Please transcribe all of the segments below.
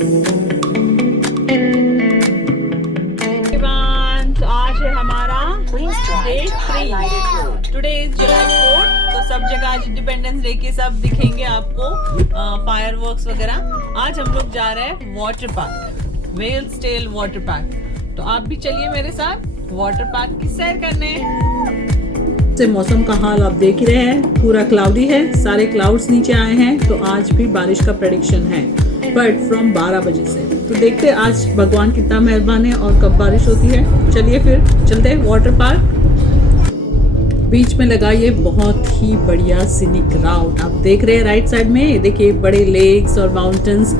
तो आज है हमारा डे 3। Today is July 4। तो सब जगह आज इंडिपेंडेंस डे के सब दिखेंगे आपको, फायरवर्क्स वगैरह। आज हम लोग जा रहे हैं water park, whale's tale water park. तो आप भी चलिए मेरे साथ वाटर पार्क की सैर करने। से मौसम का हाल आप देख ही रहे हैं, पूरा क्लाउडी है, सारे क्लाउड्स नीचे आए हैं। तो आज भी बारिश का प्रेडिक्शन है, बट फ्रॉम 12 बजे से। तो देखते हैं आज भगवान कितना मेहरबान है और कब बारिश होती है। चलिए फिर चलते हैं वाटर पार्क। बीच में लगा ये बहुत ही बढ़िया सीनिक राउट, आप देख रहे हैं राइट साइड में। ये देखिए बड़े लेक्स और mountains.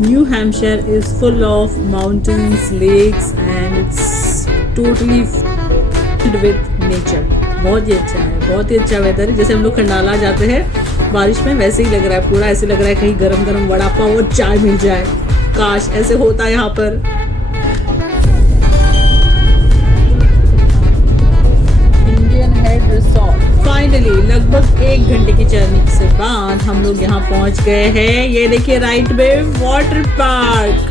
New Hampshire is full of mountains, lakes and it's totally filled with nature. बहुत ही अच्छा है, बहुत ही अच्छा वेदर है। जैसे हम लोग खंडाला जाते हैं बारिश में, वैसे ही लग रहा है पूरा। ऐसे लग रहा है कहीं गरम गरम वड़ा पाव और चाय मिल जाए, काश ऐसे होता है यहाँ पर। Indian head resort. फाइनली लगभग 1 घंटे की जर्नी से बाद हम लोग यहाँ पहुँच गए हैं। ये देखिए राइट में वाटर पार्क।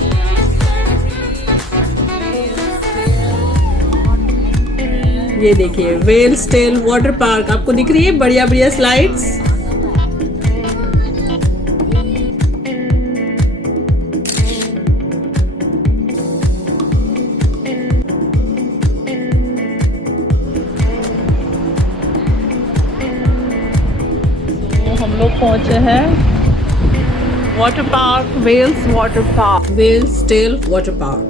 ये देखिए वेल्स टेल वाटर पार्क, आपको दिख रही है बढ़िया बढ़िया स्लाइड्स। तो हम लोग पहुंचे हैं water park, whale's water park, whale's tale water park.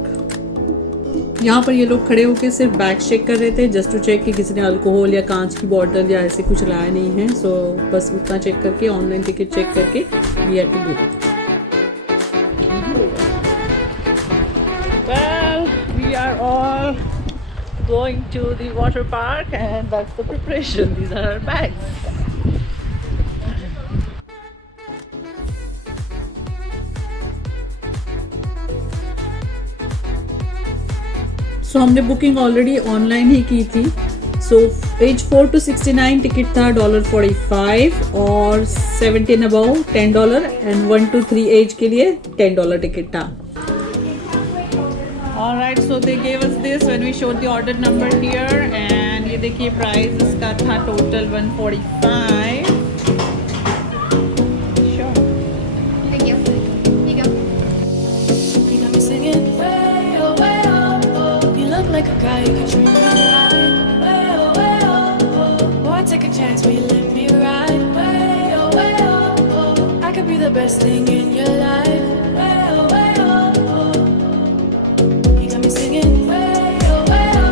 यहाँ पर ये लोग खड़े होकर सिर्फ बैग चेक कर रहे थे, जस्ट टू चेक कि किसी ने अल्कोहल या कांच की बोतल या ऐसे कुछ लाया नहीं है। सो बस उतना चेक करके, ऑनलाइन टिकट चेक करके we have to go. Well we are all going to the water park and that's the preparation. These are our bags. So हमने बुकिंग ऑलरेडी ऑनलाइन ही की थी। सो एज 4 to 69 टिकट था $45 और 17 अबव $10 एंड 1 to 3 एज के लिए $10 ticket था। Alright, so they give us this when we showed the order number here and ये देखिए प्राइस इसका था total $145। Like a guy who could treat me right. Way oh, way oh, oh. Boy, take a chance, will you let me ride? Way oh, way oh, oh. I could be the best thing in your life. Way oh, way oh, oh. You got me singing. Way oh, way oh,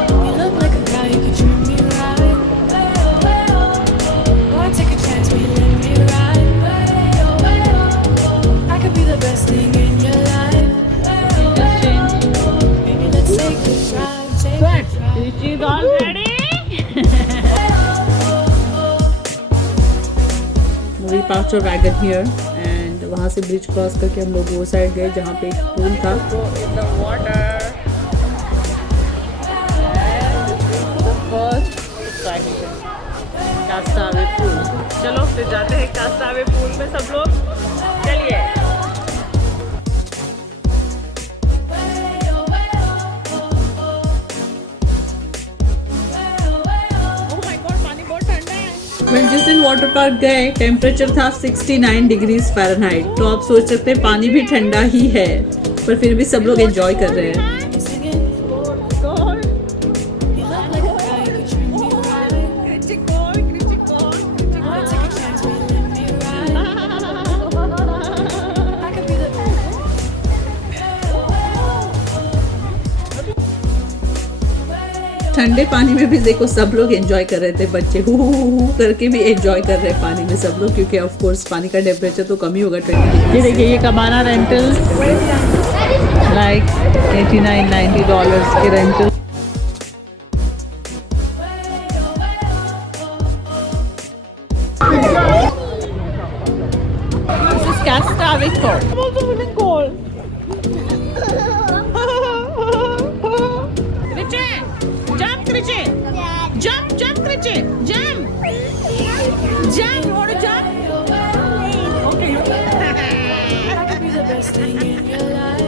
oh. You look like a guy who could treat me right. Way oh, way oh, oh. Boy, take a chance, will you let me ride? Way oh, way oh, oh. I could be the best thing in your life. Way oh, way oh, oh. Baby, let's take it. She's all ready. We parked our wagon here and वहाँ से bridge cross करके हम लोग वो साइड गए जहाँ पे एक पूल था। In the water. First attraction, castaway pool. चलो फिर जाते हैं कास्टावे पूल में सब लोग। चलिए। जिस दिन वाटर पार्क गए टेम्परेचर था 69 डिग्रीज फ़ारेनहाइट। तो आप सोच सकते हैं पानी भी ठंडा ही है, पर फिर भी सब लोग एंजॉय कर रहे हैं। ठंडे पानी में भी देखो सब लोग एंजॉय कर रहे थे, बच्चे हु करके भी एंजॉय कर रहे हैं पानी में सब लोग, क्योंकि ऑफ कोर्स पानी का टेम्परेचर तो कम ही होगा 20। ये देखिए ये कमाना रेंटल लाइक $89-90 के rental. This is Castawe Cove. I'm also feeling cold. Jump, jump, Kriche, jump. Jump, you want to jump? Okay. best thing in your life.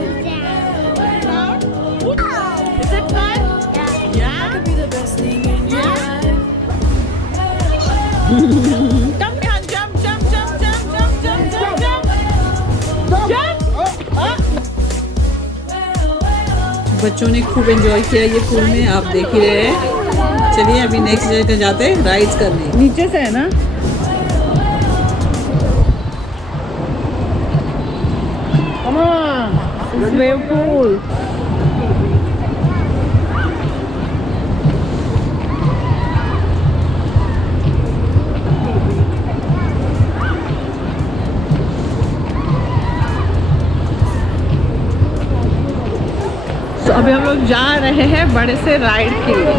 Is it fun? I Yeah. could be the best thing in your Yeah. life. Come on, jump, jump, jump, jump, jump, jump, jump, jump. Jump. बच्चों ने खूब एंजॉय किया ये पूल में, आप देख ही रहे हैं। चलिए अभी नेक्स्ट जगह जाते हैं राइड्स करने। नीचे से है ना? Come on, this is wave pool. तो अभी हम लोग जा रहे हैं बड़े से राइड के लिए।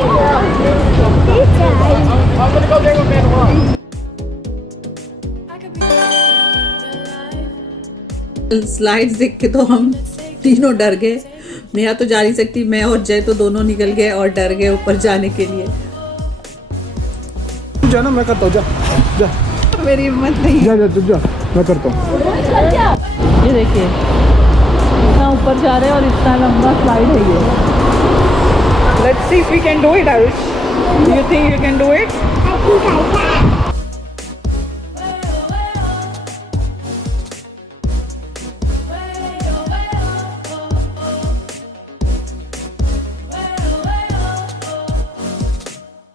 I could be the best thing in your life. Slides देख के तो हम तीनों डर गए। नेहा तो जा नहीं सकती, मैं और जय तो दोनों निकल गए और डर गए ऊपर जाने के लिए। जा ना, मैं करता हूँ, जा जा मेरी हिम्मत नहीं। जा जा जा, मैं करता हूँ। ये देखिए इतना ऊपर जा रहे हैं और इतना लंबा स्लाइड है ये। Let's see if we can do it Aarush. Do you think you can do it?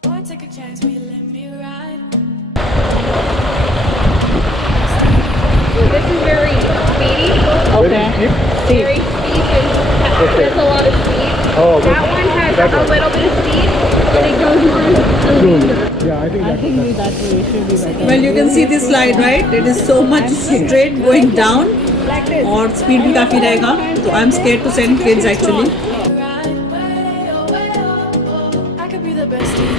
Boy, take a chance, will you let me ride? This is very speedy. Okay. Very speed. There's a lot of speed. Oh, okay. That one has That a one. little bit of speed, but it goes more. Yeah, I think that Well, you can see this slide, right? It is so much straight going down और speed भी काफ़ी रहेगा। तो I am scared to send kids actually. I could be the best thing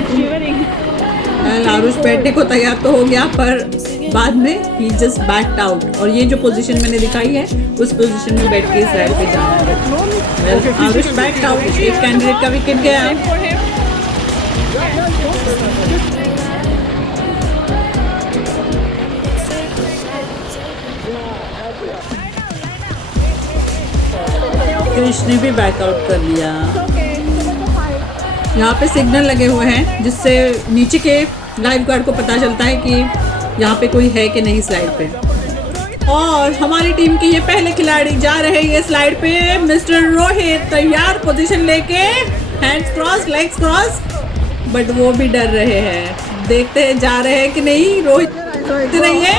in your life. Aarush बैठने को तैयार तो हो गया पर बाद में ही जस्ट बैक्ड आउट। और ये जो पोजीशन मैंने दिखाई है उस पोजीशन में बैठ के इस राइड पे जाना है। Well, आरुष बैक्ड आउट, एक कैंडिडेट का विकेट गया। कृष्ण ने भी बैकआउट कर लिया। यहाँ पे सिग्नल लगे हुए हैं जिससे नीचे के लाइफ गार्ड को पता चलता है कि यहाँ पे कोई है कि नहीं स्लाइड पे। और हमारी टीम के ये पहले खिलाड़ी जा रहे हैं ये स्लाइड पे। मिस्टर रोहित तैयार, पोजीशन लेके, hands cross, legs cross, but वो भी डर रहे हैं। देखते हैं जा रहे हैं कि नहीं। रोहित तो नहीं है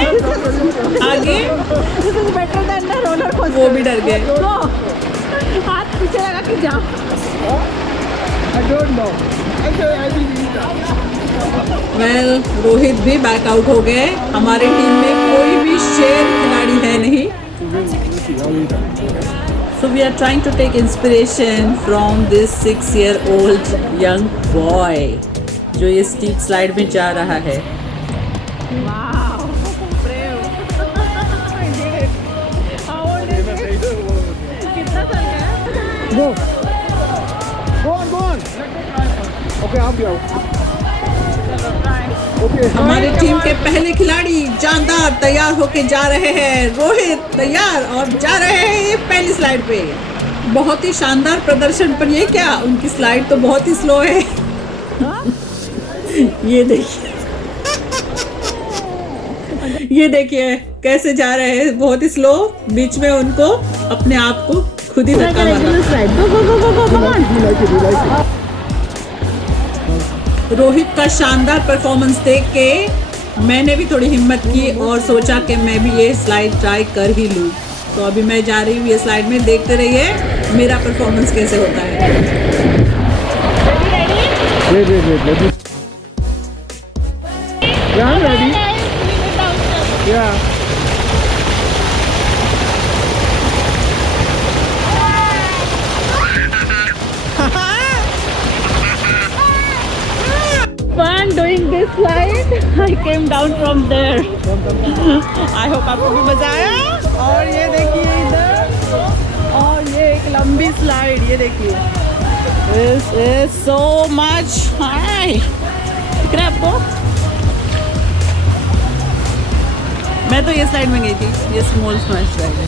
आगे, वो भी डर गए। हाथ पीछे लगा के जाओ। वेल, रोहित भी बैकआउट हो गए। हमारी टीम में कोई भी शेर खिलाड़ी है नहीं। So we are trying to take inspiration from this 6-year-old young boy जो ये स्टीप स्लाइड में जा रहा है। Go on. Okay, आप भी आओ। Okay. हमारी टीम के पहले खिलाड़ी जानदार तैयार होके जा रहे हैं। रोहित तैयार और जा रहे हैं ये पहली स्लाइड पे। बहुत ही शानदार प्रदर्शन, पर ये क्या, उनकी स्लाइड तो बहुत ही स्लो है। ये देखिए कैसे जा रहे हैं, बहुत ही स्लो। बीच में उनको अपने आप को खुद ही धक्का मारना। रोहित का शानदार परफॉर्मेंस देख के मैंने भी थोड़ी हिम्मत की और सोचा कि मैं भी ये स्लाइड ट्राई कर ही लूँ। तो अभी मैं जा रही हूँ ये स्लाइड में, देखते रहिए मेरा परफॉर्मेंस कैसे होता है। Wait. Yeah, I'm ready. Yeah. Fun doing this slide. I came down from there. I hope आपको भी मजा आया। और ये देखिए इधर, और ये एक लंबी स्लाइड, ये देखिए। This is so much high. दिख रहा है आपको? मैं तो ये स्लाइड में गई थी, ये स्मॉल स्लाइड है।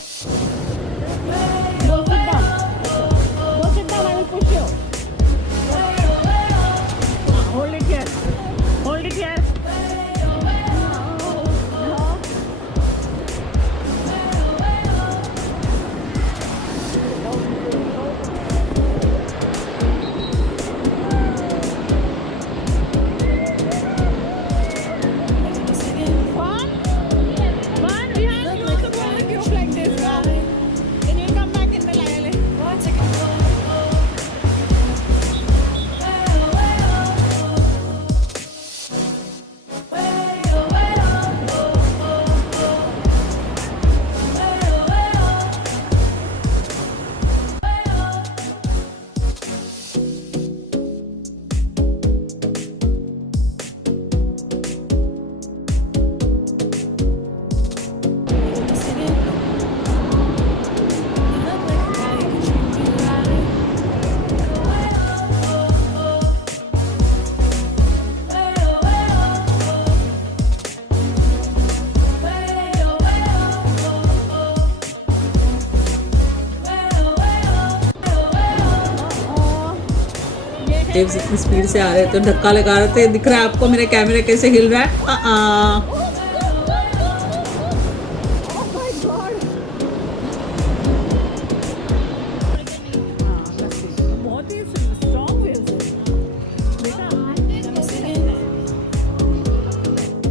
वेव्स इतनी स्पीड से आ रहे थे, धक्का लगा रहे थे। दिख रहा है आपको मेरे कैमरे कैसे हिल रहा है?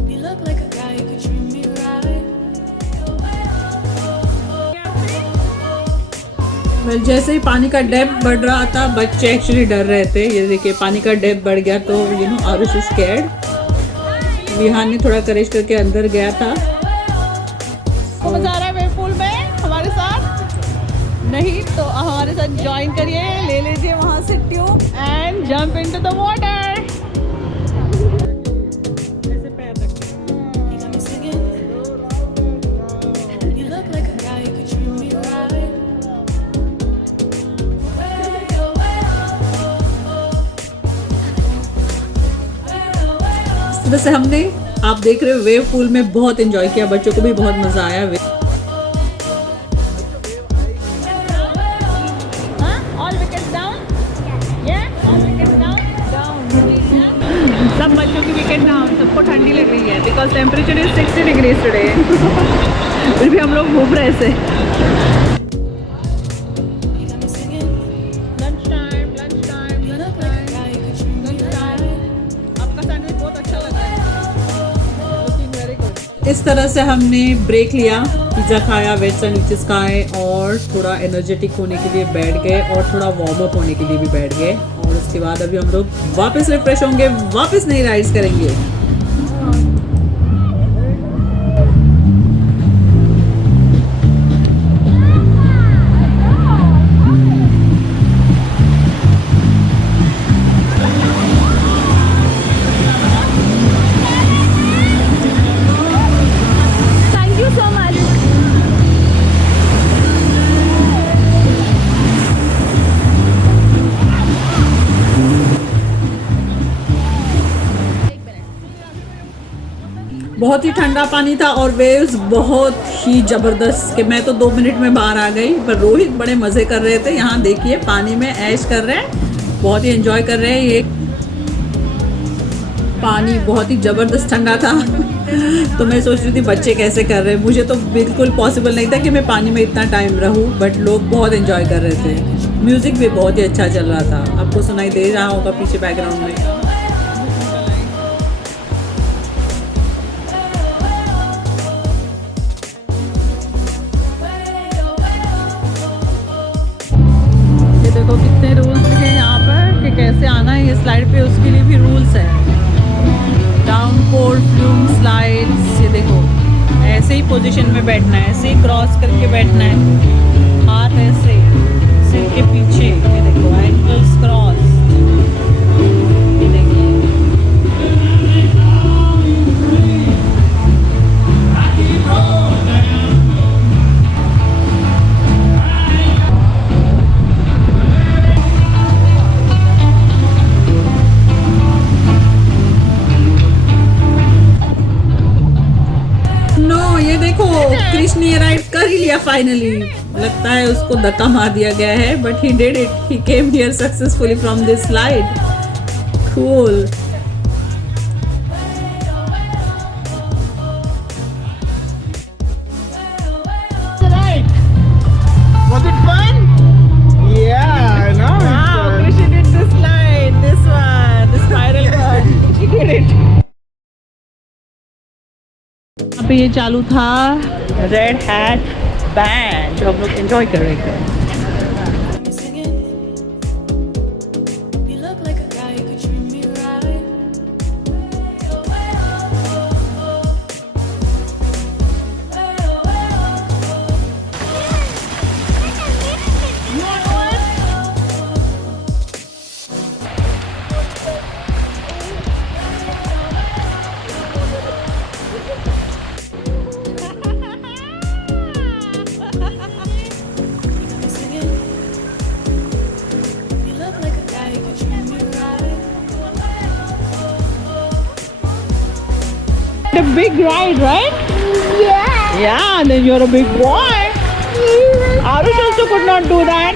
You look like a guy who could treat me right. Well जैसे ही पानी का डेप्थ बढ़ रहा था, बच्चे एक्चुअली डर रहे थे। ये देखिए पानी का डेप्थ बढ़ गया तो you know Aarush is scared. Vihaan ने थोड़ा करेज करके अंदर गया था। मजा आ रहा है वेव पूल में हमारे साथ? नहीं तो हमारे साथ ज्वाइन करिए, ले लीजिए वहाँ से tube and jump into the water. You got me singing. You look like a guy who could treat me right. इस तरह से हमने, आप देख रहे हो वेव पूल में बहुत एंजॉय किया, बच्चों को भी बहुत मजा आया। सब बच्चों की विकेट डाउन, सबको ठंडी लग रही है because temperature is 60 degrees today. फिर भी हम लोग घूम रहे थे। You got me singing. Lunch time, lunch time, You look like a guy who could treat me right. आपका सैंडविच बहुत अच्छा लग रहा है, लुकिंग वेरी गुड। इस तरह से हमने ब्रेक लिया, पिज़्ज़ा खाया, वेज सैंडविचेस खाए और थोड़ा एनर्जेटिक होने के लिए बैठ गए और थोड़ा वार्म अप होने के लिए भी बैठ गए। और उसके बाद अभी हम लोग वापस रिफ्रेश होंगे, वापस नई राइड्स करेंगे। Thank you so much. बहुत ही ठंडा पानी था और वेव्स बहुत ही ज़बरदस्त कि मैं तो 2 मिनट में बाहर आ गई। पर रोहित बड़े मज़े कर रहे थे। यहाँ देखिए पानी में ऐश कर रहे हैं, बहुत ही एंजॉय कर रहे हैं। ये पानी बहुत ही ज़बरदस्त ठंडा था तो मैं सोच रही थी बच्चे कैसे कर रहे हैं। मुझे तो बिल्कुल पॉसिबल नहीं था कि मैं पानी में इतना टाइम रहूं, बट लोग बहुत एंजॉय कर रहे थे। म्यूज़िक भी बहुत ही अच्छा चल रहा था, आपको सुनाई दे रहा होगा पीछे बैकग्राउंड में। ये देखो कितने रूल्स लिखे हैं यहाँ पर कि कैसे आना है ये स्लाइड पे, उसके लिए भी रूल्स है। डाउनपोर फ्लूम स्लाइड्स, ये देखो ऐसे ही पोजीशन में बैठना है, ऐसे ही क्रॉस करके बैठना है, हाथ ऐसे सिर के पीछे, ये देखो एंकल्स क्रॉस, ये देखिए। नो ये देखो कृष्ण ये राइड कर ही लिया फाइनली। लगता है उसको धक्का मार दिया गया है, but he did it, he came here successfully from this slide. Cool. Was it fun? Yeah, I know. Wow, Krishna did this slide, this one, the spiral one. She did it. यहाँ पे ये चालू था red hat band जो हम लोग एंजॉय कर रहे थे। Got me singing. You look like a guy who could treat me right. You got me singing. You look like a guy who could treat me right. A big ride, right? Yeah. Yeah, then you're a big boy. Arush also could not do that.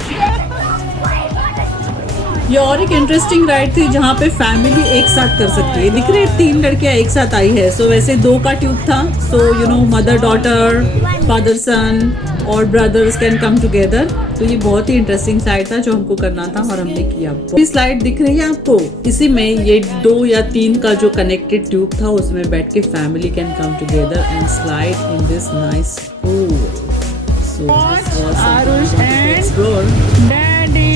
ये और एक interesting ride थी जहाँ पे फैमिली एक साथ कर सकती है। दिख रहे हैं 3 लड़कियाँ एक साथ आई है। सो वैसे 2 का ट्यूब था। So you know mother daughter, father son और ब्रदर्स कैन कम टुगेदर। तो ये बहुत ही इंटरेस्टिंग साइड था जो हमको करना था और हमने किया। ये स्लाइड दिख रही है आपको, इसी में ये 2 या 3 का जो कनेक्टेड ट्यूब था उसमें बैठ के family can come together and slide in this nice pool. So Aarush and explore daddy.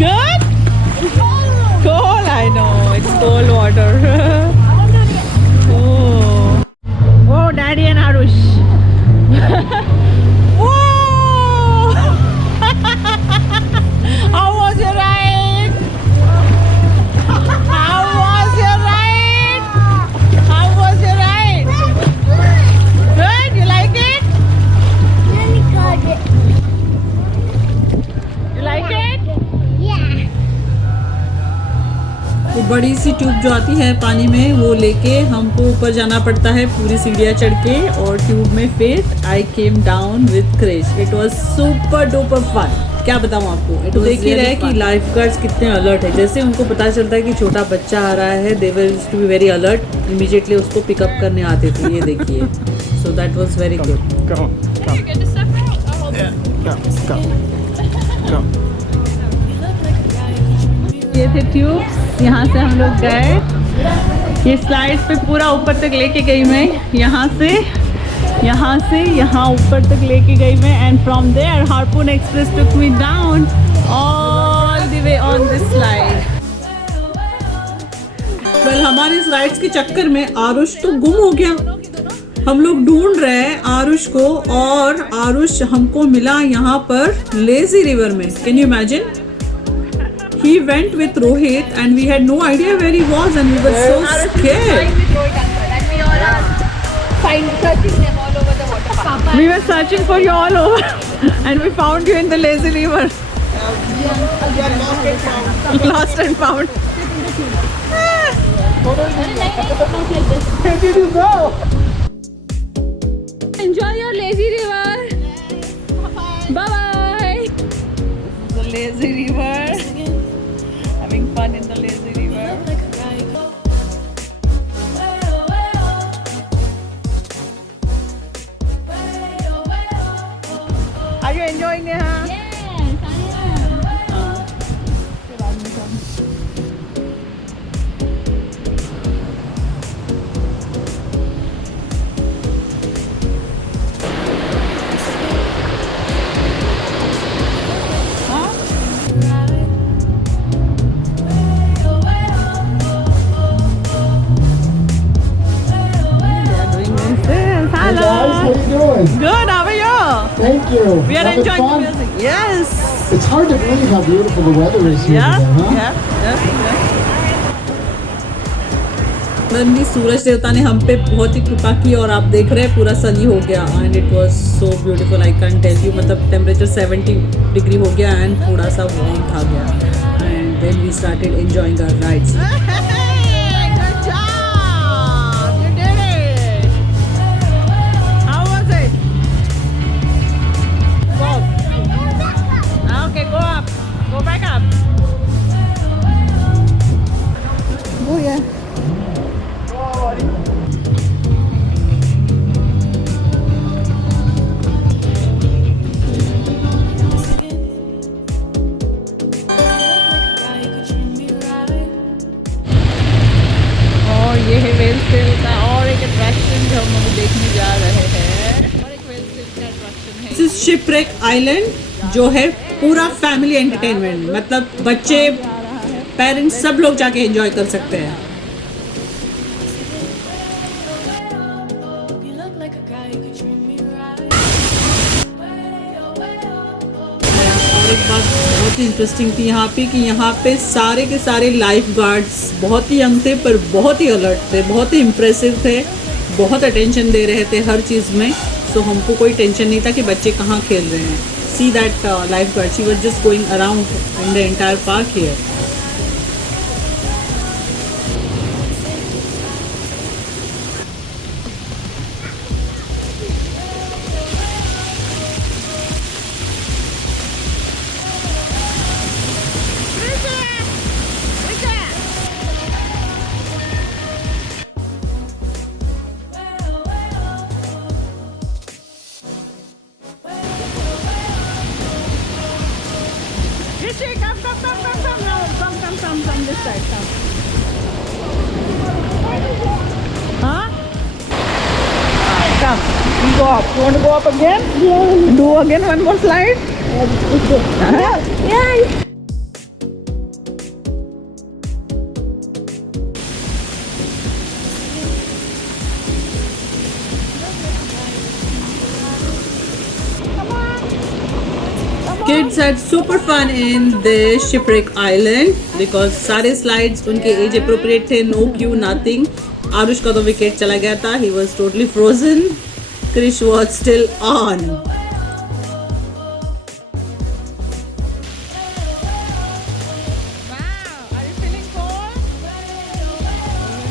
Good? Cold, I know. It's cold water. Oh. Oh, Daddy and Arush. Oh! How was your ride? How was your ride? How was your ride? Good? You like it? You like it? वो बड़ी सी ट्यूब जो आती है पानी में वो लेके हमको ऊपर जाना पड़ता है पूरी सीढ़ियाँ चढ़ के, और ट्यूब में फिर I came down with crash. It was super duper fun. क्या बताऊँ आपको, देख ही रहे कि लाइफ गार्ड्स कितने अलर्ट है। जैसे उनको पता चलता है कि छोटा बच्चा आ रहा है, they were to be very alert, immediately उसको पिकअप करने आते थे। ये देखिए, so that was very good. ये थे ट्यूब, यहाँ से हम लोग गए। ये स्लाइड्स पे पूरा ऊपर तक लेके गई मैं, यहाँ से यहाँ ऊपर तक लेके गई मैं, and from there harpoon express took me down all the way on this slide. Well, हमारे इस राइड्स के चक्कर में आरुष तो गुम हो गया। हम लोग ढूंढ रहे हैं आरुष को, और आरुष हमको मिला यहाँ पर लेजी रिवर में। Can you imagine? He went with Rohit and we had no idea where he was and we were so scared. And we all are searching them all over the water park. We were searching for you all over and we found you in the lazy river. Lost and found. Where did you go? Enjoy your lazy river. Bye bye. The lazy river. Having fun in the lazy river. Are you enjoying it, huh? Yes, I am. How you doing? Good, how are you? Thank you. We are Having enjoying fun? the music. Yes. It's hard to believe how beautiful the weather is here Yeah, today, huh? yeah. Suddenly सूरज देवता ने हम पे बहुत ही कृपा की और आप देख रहे हैं पूरा सनी हो गया and it was so beautiful. I can tell you, मतलब टेम्परेचर 70 डिग्री हो गया एंड थोड़ा सा वार्म था गया and then we started enjoying our rides. ये है वेल सेल का और एक अट्रैक्शन जो हम अभी देखने जा रहे हैं, और एक वेल सेल का अट्रैक्शन है। दिस इज शिपरेक आइलैंड जो है पूरा फैमिली एंटरटेनमेंट, मतलब बच्चे, पेरेंट्स सब लोग जाके एंजॉय कर सकते हैं। एक बात बहुत ही इंटरेस्टिंग थी यहाँ पे कि यहाँ पे सारे के सारे लाइफ गार्ड्स बहुत ही यंग थे पर बहुत ही अलर्ट थे, बहुत ही इम्प्रेसिव थे, बहुत अटेंशन दे रहे थे हर चीज़ में। सो हमको कोई टेंशन नहीं था कि बच्चे कहाँ खेल रहे हैं। See that life guard, she was just going around in the entire park here. this side. Huh? Come. We go up. You want to go up again? Yeah. Do again one more slide? Yeah. Kids had super fun in the shipwreck island because सारे slides उनके age appropriate थे, no queue, nothing. Aarush का तो विकेट चला गया था, he was totally frozen. Krish was still on. Wow, are you feeling cold?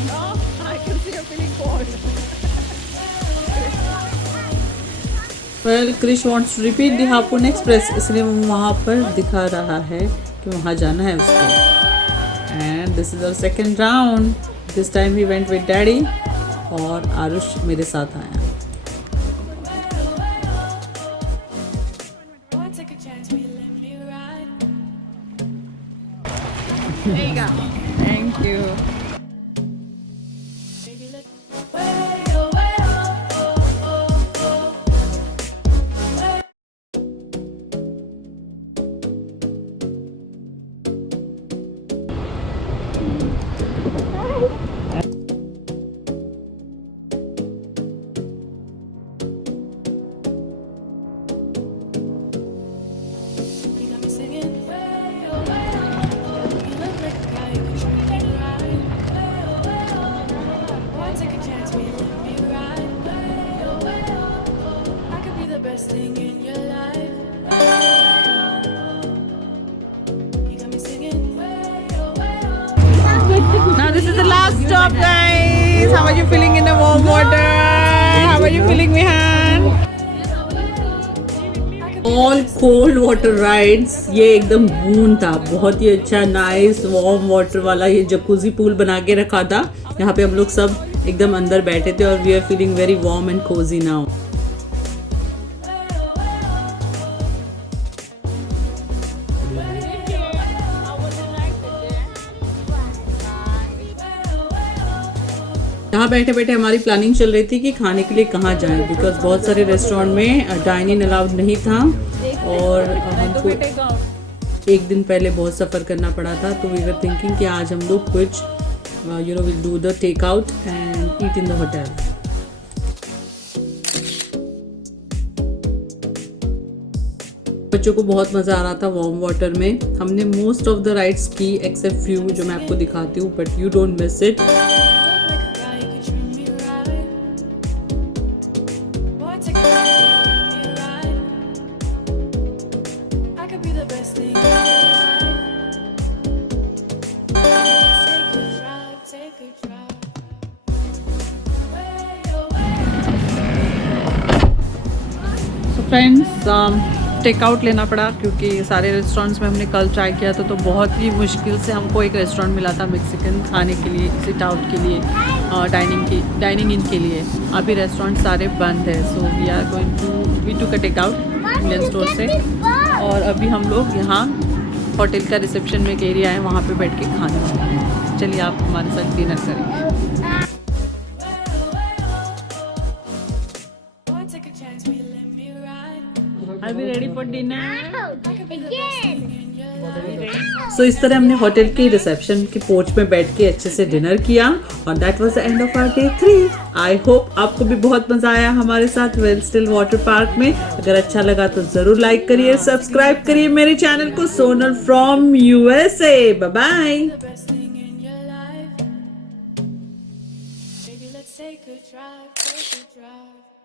No, I can see you're feeling cold. Well, Krish wants to repeat the Hapun Express, इसलिए वो वहाँ पर दिखा रहा है कि वहाँ जाना है उसको. And this is our second round. This time he went with Daddy और आरुष मेरे साथ आया. Boy, take a chance, will you let me ride? There you go. Thank you. Baby, let's way, oh, way, oh, oh, oh, oh. You got me singing, way, oh, way, oh, oh. You look like a guy who could treat me right. Way, oh, way, oh, oh. Boy, take a chance, will you let me ride? Way, oh, way, oh, oh. I could be the best thing in your life. Way, oh, oh. You got me singing, way, oh, way, oh. Now this is the last stop, guys. How are you feeling in the warm water? How are you feeling, Vihan? All cold water rides. ये एकदम बून था, बहुत ही अच्छा nice warm water वाला ये jacuzzi pool बना के रखा था. यहाँ पे हम लोग सब एकदम अंदर बैठे थे और we are feeling very warm and cozy now. यहाँ बैठे बैठे हमारी प्लानिंग चल रही थी कि खाने के लिए कहाँ जाएं बिकॉज बहुत सारे रेस्टोरेंट में डाइन इन अलाउड नहीं था और हमको एक दिन पहले बहुत सफ़र करना पड़ा था. तो वी वर थिंकिंग कि आज हम लोग कुछ will do the take out and eat in the hotel. बच्चों को बहुत मज़ा आ रहा था वार्म वाटर में. हमने मोस्ट ऑफ द राइड्स की एक्सेप्ट फ्यू जो मैं आपको दिखाती हूँ, but you don't miss it. Friends takeout लेना पड़ा क्योंकि सारे रेस्टोरेंट्स में हमने कल ट्राई किया था तो बहुत ही मुश्किल से हमको एक रेस्टोरेंट मिला था मेक्सिकन खाने के लिए, सिट आउट के लिए, डाइनिंग इन के लिए. अभी रेस्टोरेंट सारे बंद है. So we are going we to take out Indian store से और अभी हम लोग यहाँ होटल का रिसेप्शन में एक एरिया है वहाँ पे बैठ के खाने वाले हैं. चलिए आप हमारे साथ डिनर करेंगे. Are we ready for dinner? So इस तरह हमने होटल के रिसेप्शन की पोर्च में बैठ के अच्छे से डिनर किया और that was the end of our day 3. I hope आपको भी बहुत मजा आया हमारे साथ वेल स्टिल वाटर पार्क में. अगर अच्छा लगा तो जरूर लाइक करिए, सब्सक्राइब करिए मेरे चैनल को. Sonal from USA. Bye bye. Baby, let's take a drive, take a drive.